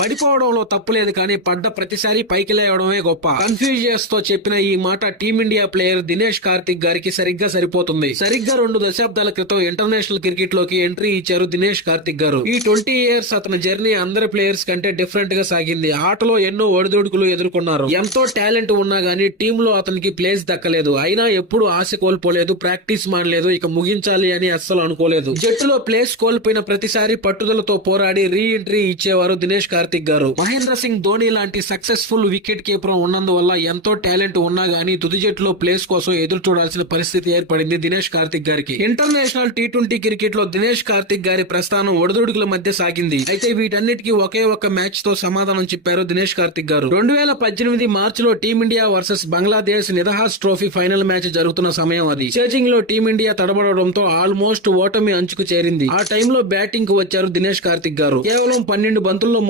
పడిపోవడంలో తప్పులేదు కానీ పడ్డ ప్రతిసారి పైకి లేవడమే గొప్ప. కన్ఫ్యూజియస్ తో చెప్పిన ఈ మాట టీమిండియా ప్లేయర్ దినేష్ కార్తిక్ గారికి సరిగ్గా సరిపోతుంది. సరిగ్గా 2 దశాబ్దాల క్రితం ఇంటర్నేషనల్ క్రికెట్ లోకి ఎంట్రీ ఇచ్చారు దినేష్ కార్తిక్ గారు. ఈ 20 ఇయర్స్ అతని జర్నీ అందరి ప్లేయర్స్ కంటే డిఫరెంట్ గా సాగింది. ఆటలో ఎన్నో ఒడిదుడుకులు ఎదుర్కొన్నారు. ఎంతో టాలెంట్ ఉన్నా గానీ టీమ్ లో అతనికి ప్లేస్ దక్కలేదు. అయినా ఎప్పుడు ఆశ కోల్పోలేదు, ప్రాక్టీస్ మానలేదు, ఇక ముగించాలి అని అస్సలు అనుకోలేదు. జట్టులో ప్లేస్ కోల్పోయిన ప్రతిసారి పట్టుదలతో పోరాడి రీ ఎంట్రీ ఇచ్చేవారు దినేష్ కార్తిక్ గారు. మహేంద్ర సింగ్ ధోని లాంటి సక్సెస్ఫుల్ వికెట్ కీపర్ ఉన్నందువల్ల ఎంతో టాలెంట్ ఉన్నా గానీ తుది జట్టులో ప్లేస్ కోసం ఎదురు చూడాల్సిన పరిస్థితి ఏర్పడింది దినేష్ కార్తిక్ గారికి. ఇంటర్నేషనల్ టీ20 క్రికెట్ లో దినేష్ కార్తిక్ గారి ప్రస్థానం ఒడిదుడుకుల మధ్య సాగింది. అయితే వీటన్నిటికీ ఒకే ఒక్క మ్యాచ్ తో సమాధానం చెప్పారు దినేష్ కార్తిక్ గారు. 2018 మార్చిలో team India versus Bangladesh Nidahas trophy final match జరుగుతున్న సమయం అది. చేజింగ్ లో టీమిండియా తడబడడంతో ఆల్మోస్ట్ ఓటమి అంచుకు చేరింది. ఆ టైంలో బ్యాటింగ్ కు వచ్చారు దినేష్ కార్తిక్ గారు. కేవలం 12 బంతుల్లో